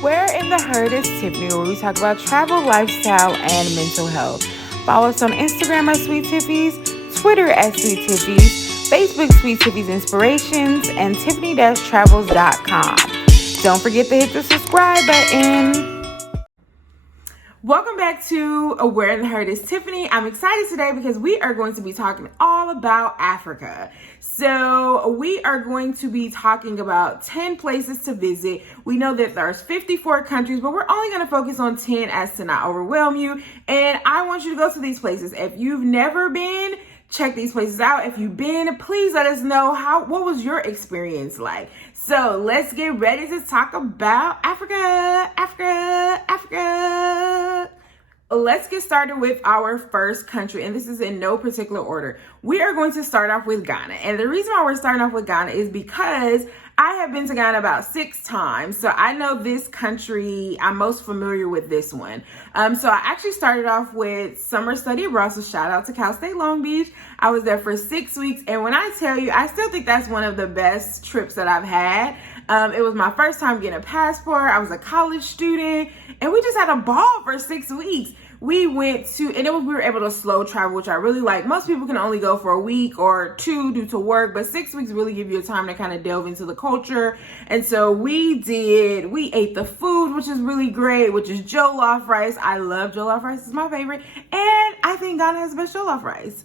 Where in the Herd is Tiffany, where we talk about travel, lifestyle, and mental health. Follow us on Instagram at Sweet Tiffies, Twitter at Sweet Tiffies, Facebook Sweet Tiffies Inspirations, and Tiffany-Travels.com. Don't forget to hit the subscribe button. Welcome back to Where in the Herd is Tiffany. I'm excited today because we are going to be talking all about Africa. So we are going to be talking about 10 places to visit. We know that there's 54 countries, but we're only going to focus on 10 as to not overwhelm you. And I want you to go to these places. If you've never been, check these places out. If you've been, please let us know what was your experience like. So let's get ready to talk about Africa. Let's get started with our first country, and this is in no particular order. We are going to start off with Ghana, and the reason why we're starting off with Ghana is because I have been to Ghana about 6 times, so I know this country. I'm most familiar with this one. So I actually started off with summer study abroad, so shout out to Cal State Long Beach. I was there for 6 weeks, and when I tell you, I still think that's one of the best trips that I've had. It was my first time getting a passport. I was a college student, and we just had a ball for 6 weeks. We went to, and we were able to slow travel, which I really like. Most people can only go for a week or 2 due to work, but 6 weeks really give you a time to kind of delve into the culture. And so we ate the food, which is really great, which is jollof rice. I love jollof rice, it's my favorite. And I think Ghana has the best jollof rice.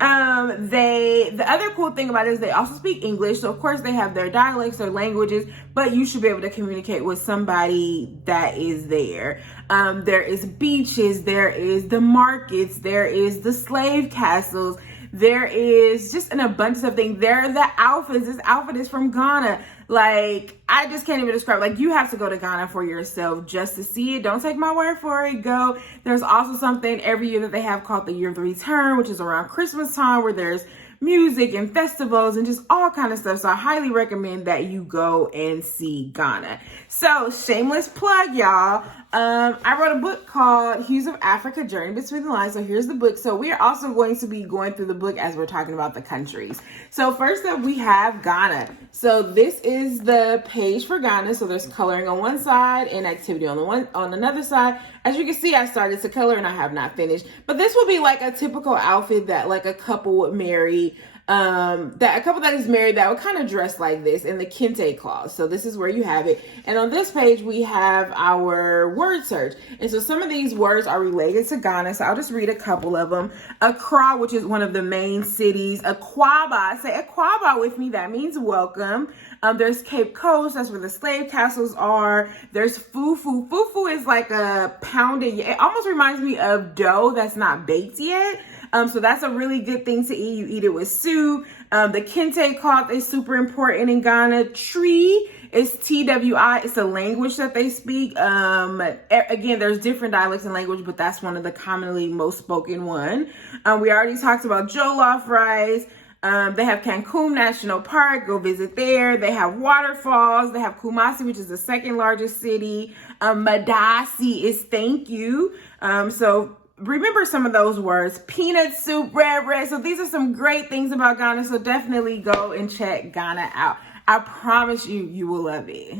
The other cool thing about it is they also speak English. So of course they have their dialects, their languages, but you should be able to communicate with somebody that is there. There is beaches, there is the markets, there is the slave castles, there is just an abundance of things. There are the outfits. This outfit is from Ghana. Like, I just can't even describe. Like, you have to go to Ghana for yourself just to see it. Don't take my word for it. Go. There's also something every year that they have called the Year of the Return, which is around Christmas time, where there's music and festivals and just all kind of stuff. So I highly recommend that you go and see Ghana. So shameless plug, y'all. I wrote a book called Hues of Africa, Journey Between the Lines. So here's the book. So we are also going to be going through the book as we're talking about the countries. So first up, we have Ghana. So this is the page for Ghana. So there's coloring on one side and activity on another side. As you can see, I started to color and I have not finished. But this would be like a typical outfit that like a couple would marry. That a couple that is married that would kind of dress like this in the kente cloth. So this is where you have it. And on this page, we have our word search. And so some of these words are related to Ghana. So I'll just read a couple of them. Accra, which is one of the main cities. Akwaba, say Akwaba with me. That means welcome. There's Cape Coast. That's where the slave castles are. There's Fufu. Fufu is like a pounded, it almost reminds me of dough that's not baked yet. So that's a really good thing to eat. You eat it with soup. The kente cloth is super important in Ghana. Tree is TWI. It's a language that they speak. Again, there's different dialects and language, but that's one of the commonly most spoken one. We already talked about jollof rice. They have Cancun National Park. Go visit there. They have waterfalls. They have Kumasi, which is the second largest city. Madasi is thank you. So remember some of those words. Peanut soup, red. So these are some great things about Ghana. So definitely go and check Ghana out. I promise you, you will love it.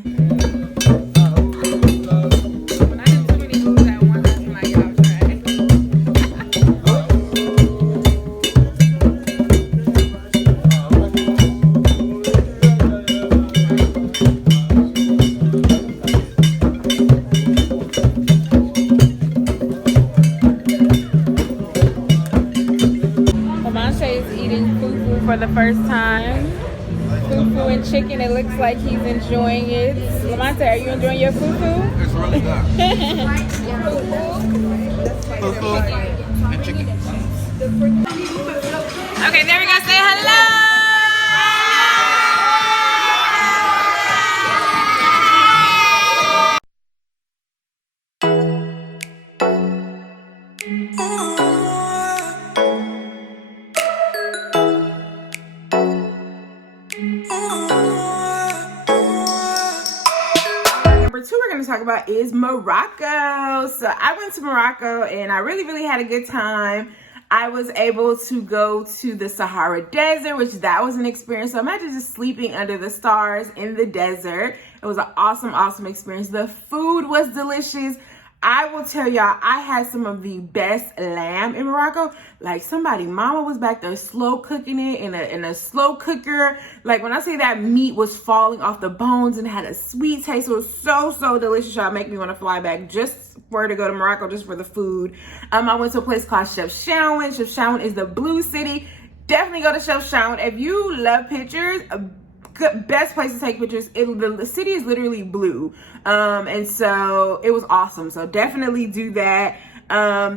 For the first time, fufu and chicken. It looks like he's enjoying it. Lamante, are you enjoying your fufu? It's really good. Fufu and chicken. Okay, there we go. Say hello. Talk about is Morocco. So I went to Morocco and I really had a good time. I was able to go to the Sahara Desert, which that was an experience. So imagine just sleeping under the stars in the desert. It was an awesome experience. The food was delicious. I will tell y'all, I had some of the best lamb in Morocco. Like mama was back there slow cooking it in a slow cooker. Like when I say that meat was falling off the bones and had a sweet taste, it was so delicious. Y'all make me want to fly back just to go to Morocco just for the food. I went to a place called Chef Shawan. Chef Shawan is the Blue City. Definitely go to Chef Shawan. If you love pictures, best place to take pictures. The city is literally blue, and so it was awesome. So definitely do that.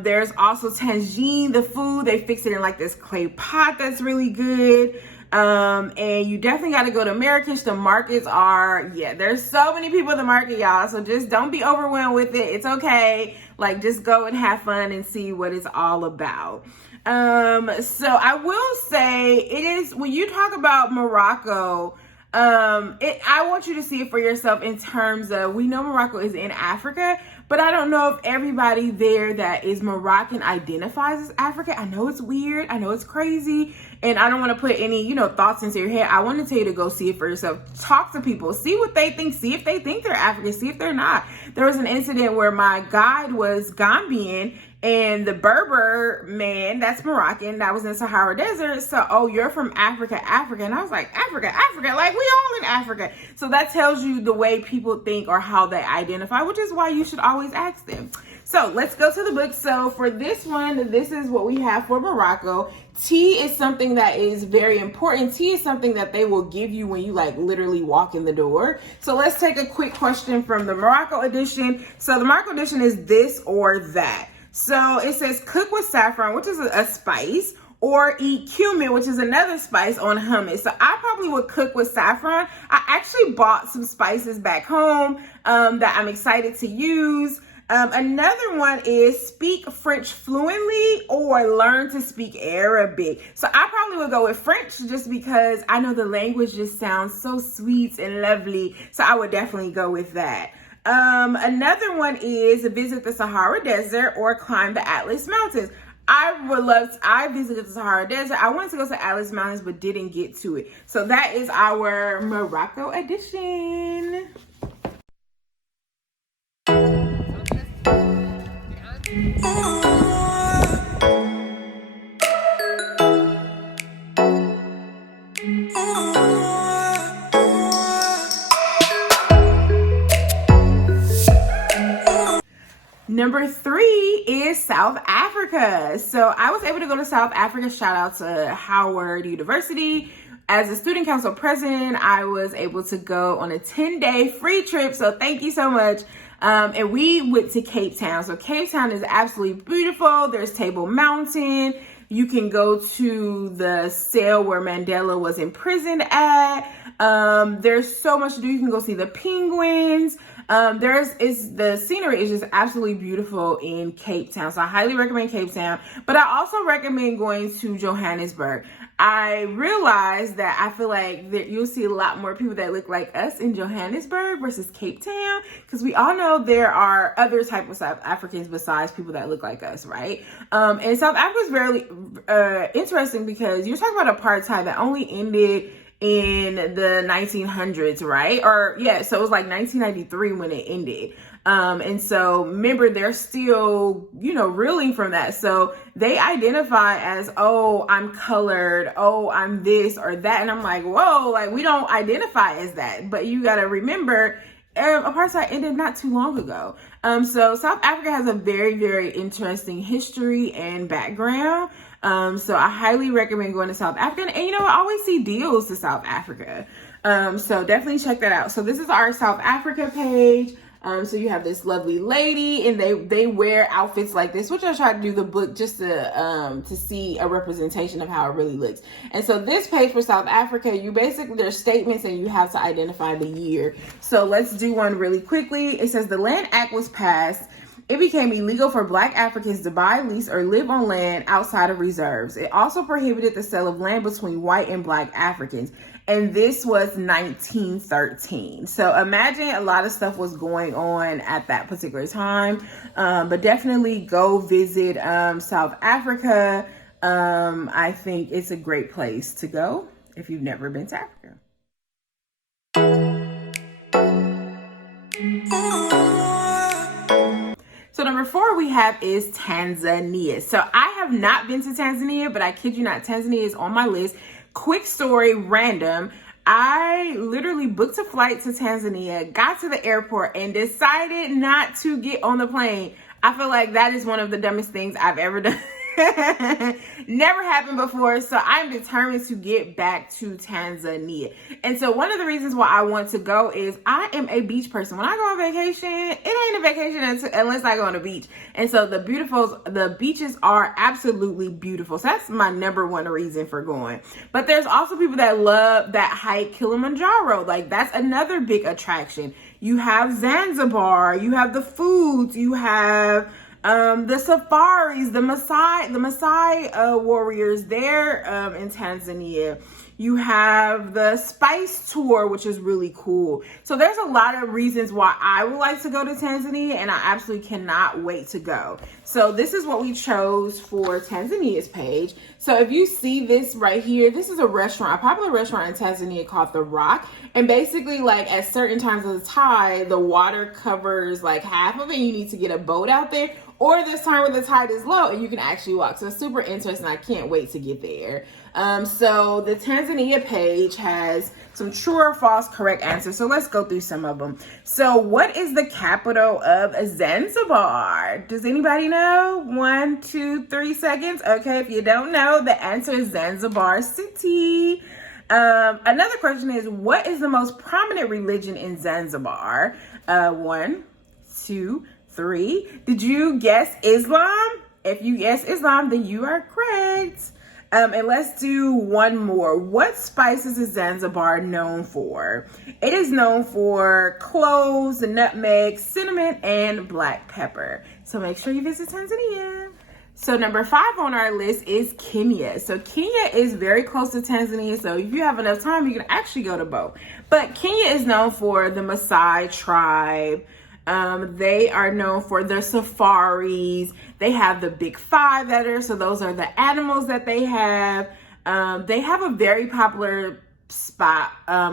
There's also tangine, the food. They fix it in like this clay pot that's really good. And you definitely got to go to Marrakesh. The markets are, there's so many people in the market, y'all. So just don't be overwhelmed with it. It's okay. Like just go and have fun and see what it's all about. So I will say it is, when you talk about Morocco, I want you to see it for yourself in terms of, we know Morocco is in Africa, but I don't know if everybody there that is Moroccan identifies as African. I know it's weird. I know it's crazy. And I don't want to put any, thoughts into your head. I want to tell you to go see it for yourself. Talk to people. See what they think. See if they think they're African. See if they're not. There was an incident where my guide was Gambian, and the Berber man, that's Moroccan, that was in Sahara Desert. So, oh, you're from Africa. And I was like, Africa, like we all in Africa. So that tells you the way people think or how they identify, which is why you should always ask them. So let's go to the book. So for this one, this is what we have for Morocco. Tea is something that is very important. Tea is something that they will give you when you like literally walk in the door. So let's take a quick question from the Morocco edition. So the Morocco edition is this or that. So it says cook with saffron, which is a spice, or eat cumin, which is another spice, on hummus. So I probably would cook with saffron. I actually bought some spices back home that I'm excited to use. Another one is speak French fluently or learn to speak Arabic. So I probably would go with French just because I know the language just sounds so sweet and lovely. So I would definitely go with that. Another one is visit the Sahara Desert or climb the Atlas Mountains. I visited the Sahara Desert. I wanted to go to Atlas Mountains, but didn't get to it. So that is our Morocco edition. Number 3 is South Africa. So I was able to go to South Africa. Shout out to Howard University. As a student council president, I was able to go on a 10-day free trip. So thank you so much. And we went to Cape Town. So Cape Town is absolutely beautiful. There's Table Mountain. You can go to the cell where Mandela was imprisoned at. There's so much to do. You can go see the penguins. The scenery is just absolutely beautiful in Cape Town. So I highly recommend Cape Town, but I also recommend going to Johannesburg. I realized that I feel like that you'll see a lot more people that look like us in Johannesburg versus Cape Town, because we all know there are other types of South Africans besides people that look like us, right? And South Africa is very interesting because you're talking about apartheid that only ended in the 1900s, right? So it was like 1993 when it ended. And so remember, they're still, reeling from that. So they identify as, oh, I'm colored. Oh, I'm this or that. And I'm like, whoa, like we don't identify as that. But you got to remember, apartheid ended not too long ago. So South Africa has a very, very interesting history and background. So I highly recommend going to South Africa. And I always see deals to South Africa. So definitely check that out. So this is our South Africa page. So you have this lovely lady, and they wear outfits like this, which I try to do the book just to see a representation of how it really looks. And so this page for South Africa, there's statements and you have to identify the year. So let's do one really quickly. It says the Land Act was passed. It became illegal for Black Africans to buy, lease, or live on land outside of reserves. It also prohibited the sale of land between white and Black Africans. And this was 1913. So imagine a lot of stuff was going on at that particular time. But definitely go visit South Africa. I think it's a great place to go if you've never been to Africa. So number 4 we have is Tanzania. So I have not been to Tanzania, but I kid you not, Tanzania is on my list. Quick story, random. I literally booked a flight to Tanzania, got to the airport, and decided not to get on the plane. I feel like that is one of the dumbest things I've ever done. Never happened before, so I'm determined to get back to Tanzania. And so one of the reasons why I want to go is I am a beach person. When I go on vacation, it ain't a vacation unless I go on a beach. And so the beaches are absolutely beautiful. So that's my number 1 reason for going. But there's also people that love that hike Kilimanjaro. Like, that's another big attraction. You have Zanzibar, you have the foods, you have the safaris, the Maasai warriors there in Tanzania. You have the spice tour, which is really cool. So there's a lot of reasons why I would like to go to Tanzania, and I absolutely cannot wait to go. So this is what we chose for Tanzania's page. So if you see this right here, this is a restaurant, a popular restaurant in Tanzania called The Rock. And basically, like, at certain times of the tide, the water covers like half of it. You need to get a boat out there. Or this time where the tide is low and you can actually walk. So it's super interesting. I can't wait to get there. So the Tanzania page has some true or false correct answers. So let's go through some of them. So what is the capital of Zanzibar? Does anybody know? 1, 2, 3 seconds. Okay, if you don't know, the answer is Zanzibar City. Another question is, what is the most prominent religion in Zanzibar? 1, 2, 3. Did you guess Islam? If you guess Islam, then you are correct. And let's do one more. What spices is Zanzibar known for? It is known for cloves, nutmeg, cinnamon, and black pepper. So make sure you visit Tanzania. So number 5 on our list is Kenya. So Kenya is very close to Tanzania. So if you have enough time, you can actually go to both. But Kenya is known for the Maasai tribe. They are known for their safaris. They have the big 5 that are, so those are the animals that they have. They have a very popular spot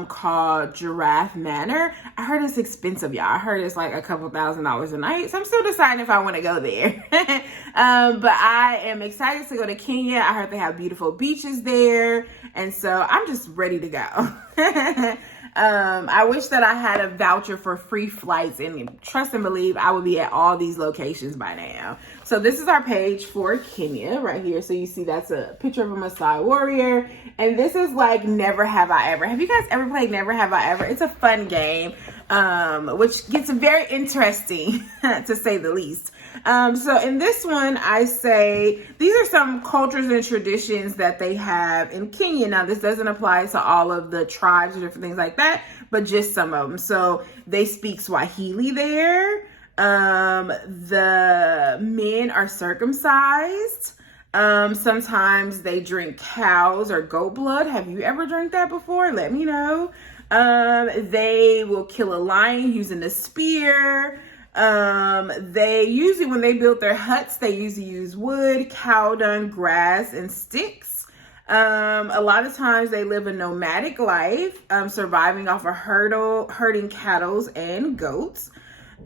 called Giraffe Manor. I heard it's expensive, y'all. I heard it's like a couple $1,000s a night. So I'm still deciding if I want to go there. But I am excited to go to Kenya. I heard they have beautiful beaches there. And so I'm just ready to go. I wish that I had a voucher for free flights, and trust and believe I would be at all these locations by now. So this is our page for Kenya right here. So you see that's a picture of a Maasai warrior. And this is like Never Have I Ever. Have you guys ever played Never Have I Ever? It's a fun game, which gets very interesting to say the least. So in this one, I say these are some cultures and traditions that they have in Kenya. Now, this doesn't apply to all of the tribes or different things like that, but just some of them. So they speak Swahili there. The men are circumcised. Sometimes they drink cows or goat blood. Have you ever drank that before? Let me know. They will kill a lion using a spear. They usually, when they build their huts, they usually use wood, cow dung, grass, and sticks. A lot of times they live a nomadic life, surviving off of herding cattle and goats.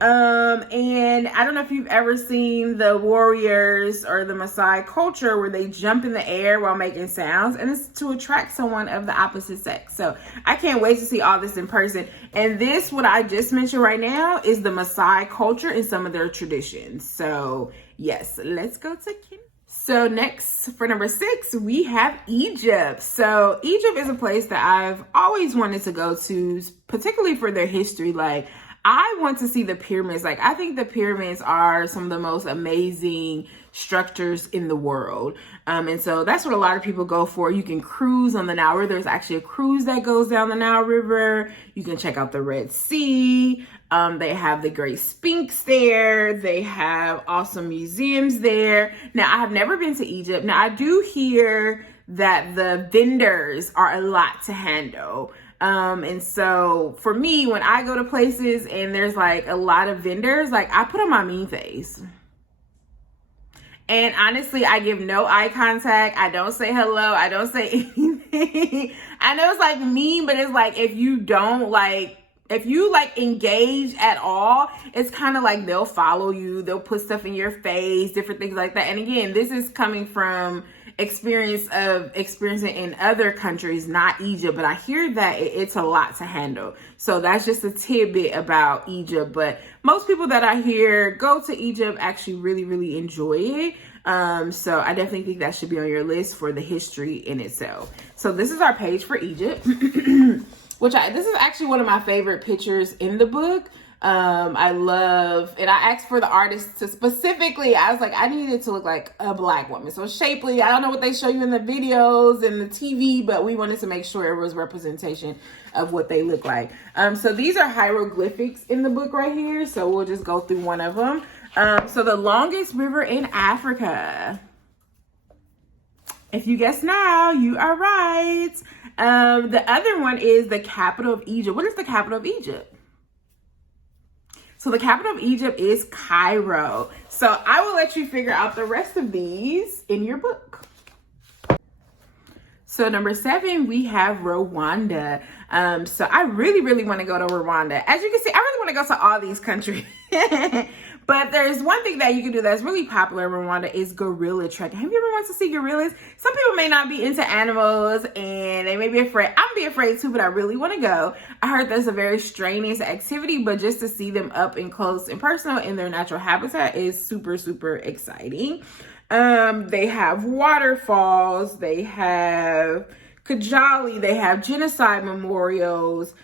And I don't know if you've ever seen the warriors or the Maasai culture where they jump in the air while making sounds, and it's to attract someone of the opposite sex. So I can't wait to see all this in person. And this, what I just mentioned right now, is the Maasai culture and some of their traditions. So yes, let's go to Kenya. So next, for number 6, we have Egypt. So Egypt is a place that I've always wanted to go to, particularly for their history. Like, I want to see the pyramids. Like, I think the pyramids are some of the most amazing structures in the world. And so that's what a lot of people go for. You can cruise on the Nile River. There's actually a cruise that goes down the Nile River. You can check out the Red Sea. They have the Great Sphinx there. They have awesome museums there. Now, I have never been to Egypt. Now, I do hear that the vendors are a lot to handle. And so for me, when I go to places and there's like a lot of vendors, like I put on my mean face. And honestly, I give no eye contact. I don't say hello. I don't say anything. I know it's like mean, but it's like if you don't like if you like engage at all, it's kind of like they'll follow you, they'll put stuff in your face, different things like that. And again, this is coming from experiencing in other countries, not Egypt, but I hear that it's a lot to handle. So that's just a tidbit about Egypt. But most people that I hear go to Egypt actually really enjoy it. So I definitely think that should be on your list for the history in itself. So this is our page for Egypt. This is actually one of my favorite pictures in the book. I love, and I asked for the artist to specifically, I was like, I needed it to look like a Black woman. So shapely, I don't know what they show you in the videos and the TV, but we wanted to make sure it was representation of what they look like. So these are hieroglyphics in the book right here. So we'll just go through one of them. So the longest river in Africa. If you guess now, you are right. The other one is the capital of Egypt. What is the capital of Egypt? So the capital of Egypt is Cairo. So I will let you figure out the rest of these in your book. So number 7, we have Rwanda. So I really want to go to Rwanda. As you can see, I really want to go to all these countries. But there's one thing that you can do that's really popular in Rwanda is gorilla trekking. Have you ever wanted to see gorillas? Some people may not be into animals and they may be afraid. I'm be afraid too, but I really want to go. I heard that's a very strenuous activity, but just to see them up and close and personal in their natural habitat is super exciting. They have waterfalls, they have Kajali, they have genocide memorials.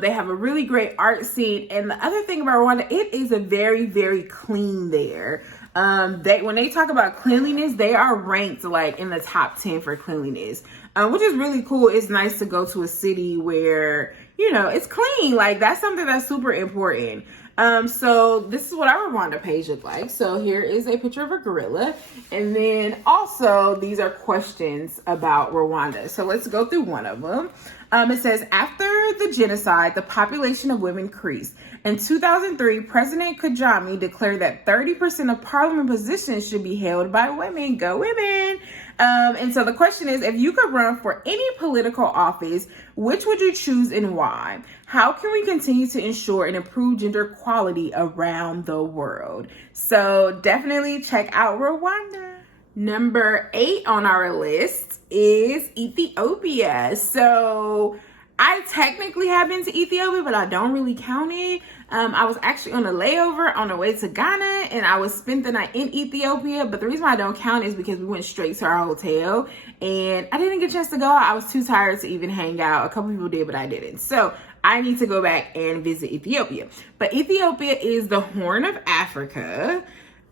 They have a really great art scene. And the other thing about Rwanda, it is a very clean there. When they talk about cleanliness, they are ranked like in the top 10 for cleanliness, which is really cool. It's nice to go to a city where, you know, it's clean. Like that's something that's super important. So this is what our Rwanda page looked like. So here is a picture of a gorilla. And then also these are questions about Rwanda. So let's go through one of them. It says, after the genocide, the population of women increased. In 2003, President Kagame declared that 30% of parliament positions should be held by women. Go women! And so the question is, if you could run for any political office, which would you choose and why? How can we continue to ensure and improve gender equality around the world? So definitely check out Rwanda. Number 8 on our list is Ethiopia. So I technically have been to Ethiopia, but I don't really count it. I was actually on a layover on the way to Ghana, and I was spent the night in Ethiopia. But the reason why I don't count is because we went straight to our hotel, and I didn't get a chance to go. I was too tired to even hang out. A couple people did, but I didn't. So I need to go back and visit Ethiopia. But Ethiopia is the Horn of Africa,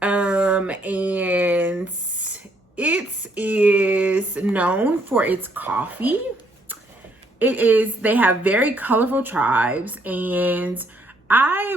and it is known for its coffee. They have very colorful tribes, and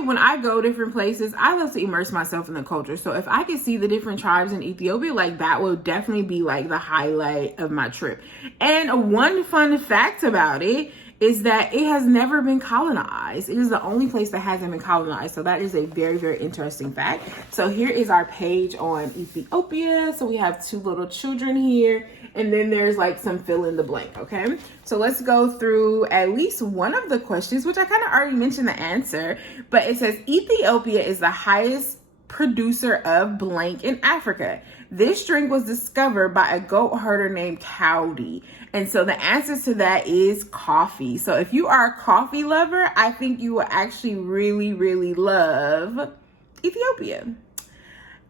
when I go different places, I love to immerse myself in the culture. So if I could see the different tribes in Ethiopia, like that would definitely be like the highlight of my trip. And one fun fact about it is that it has never been colonized. It is the only place that hasn't been colonized. So that is a very interesting fact. So here is our page on Ethiopia. So we have 2 little children here, and then there's like some fill in the blank, okay? So let's go through at least one of the questions, which I kind of already mentioned the answer, but it says Ethiopia is the highest producer of blank in Africa. This drink was discovered by a goat herder named Cowdy. And so the answer to that is coffee. So if you are a coffee lover, I think you will actually really love Ethiopia.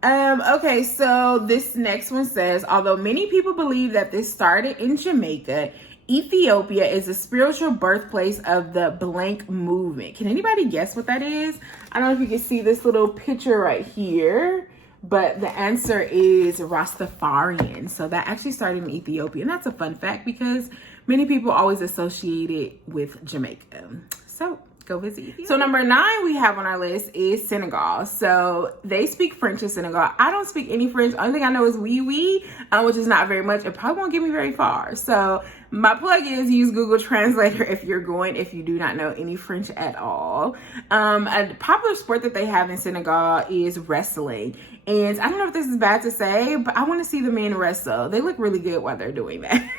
Okay, so this next one says, although many people believe that this started in Jamaica, Ethiopia is the spiritual birthplace of the blank movement. Can anybody guess what that is? I don't know if you can see this little picture right here, but the answer is Rastafarian. So that actually started in Ethiopia. And that's a fun fact because many people always associate it with Jamaica. So go visit Ethiopia. So number 9 we have on our list is Senegal. So they speak French in Senegal. I don't speak any French. Only thing I know is LiQWYD, which is not very much. It probably won't get me very far. So my plug is use Google Translator if you're going, if you do not know any French at all. A popular sport that they have in Senegal is wrestling. And I don't know if this is bad to say, but I want to see the men wrestle. They look really good while they're doing that.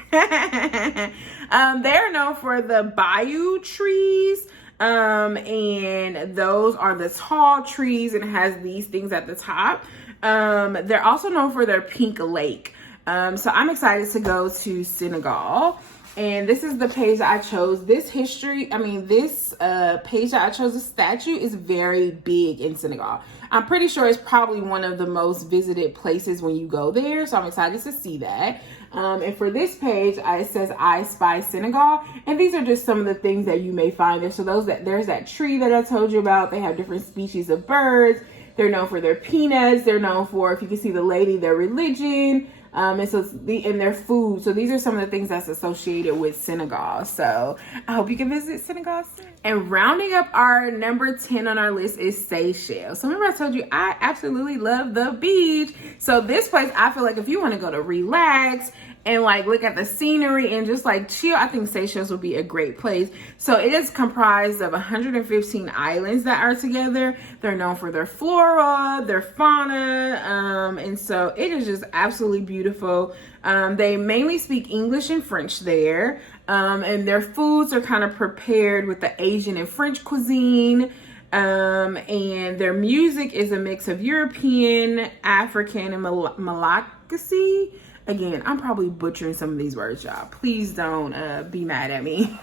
They're known for the bayou trees. And those are the tall trees, and it has these things at the top. They're also known for their pink lake. So I'm excited to go to Senegal. And this is the page that I chose. This page that I chose, the statue is very big in Senegal. I'm pretty sure it's probably one of the most visited places when you go there. So I'm excited to see that. And for this page, it says I Spy Senegal. And these are just some of the things that you may find there. So there's that tree that I told you about. They have different species of birds. They're known for their peanuts. They're known for, if you can see the lady, their religion. And so in their food. So these are some of the things that's associated with Senegal. So I hope you can visit Senegal soon. And rounding up our number 10 on our list is Seychelles. So remember I told you I absolutely love the beach. So this place, I feel like if you want to go to relax and like look at the scenery and just like chill, I think Seychelles would be a great place. So it is comprised of 115 islands that are together. They're known for their flora, their fauna, and so it is just absolutely beautiful. They mainly speak English and French there, and their foods are kind of prepared with the Asian and French cuisine. And their music is a mix of European, African, and Malagasy. Again, I'm probably butchering some of these words, y'all. Please don't be mad at me.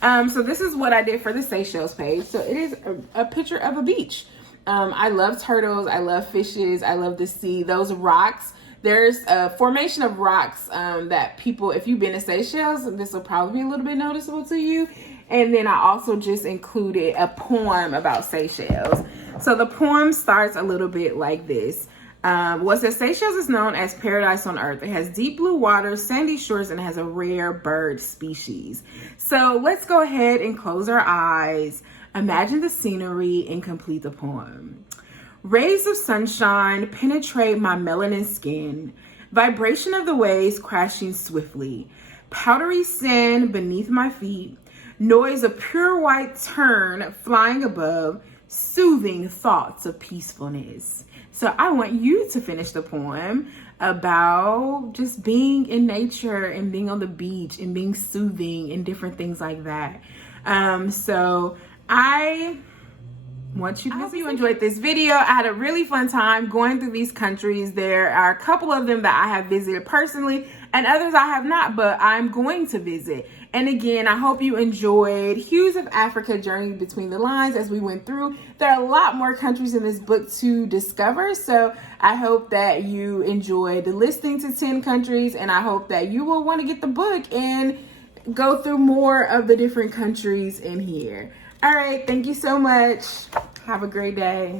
So this is what I did for the Seychelles page. So it is a picture of a beach. I love turtles. I love fishes. I love the sea. Those rocks. There's a formation of rocks that people, if you've been to Seychelles, this will probably be a little bit noticeable to you. And then I also just included a poem about Seychelles. So the poem starts a little bit like this. It says, Seychelles is known as paradise on earth. It has deep blue waters, sandy shores, and has a rare bird species. So let's go ahead and close our eyes. Imagine the scenery and complete the poem. Rays of sunshine penetrate my melanin skin. Vibration of the waves crashing swiftly. Powdery sand beneath my feet. Noise of pure white tern flying above. Soothing thoughts of peacefulness. So I want you to finish the poem about just being in nature and being on the beach and being soothing and different things like that. So I want you to, I hope you enjoyed this video. I had a really fun time going through these countries. There are a couple of them that I have visited personally and others I have not, but I'm going to visit. And again, I hope you enjoyed Hues of Africa, Journey Between the Lines as we went through. There are a lot more countries in this book to discover. So I hope that you enjoyed listening to 10 countries, and I hope that you will want to get the book and go through more of the different countries in here. All right. Thank you so much. Have a great day.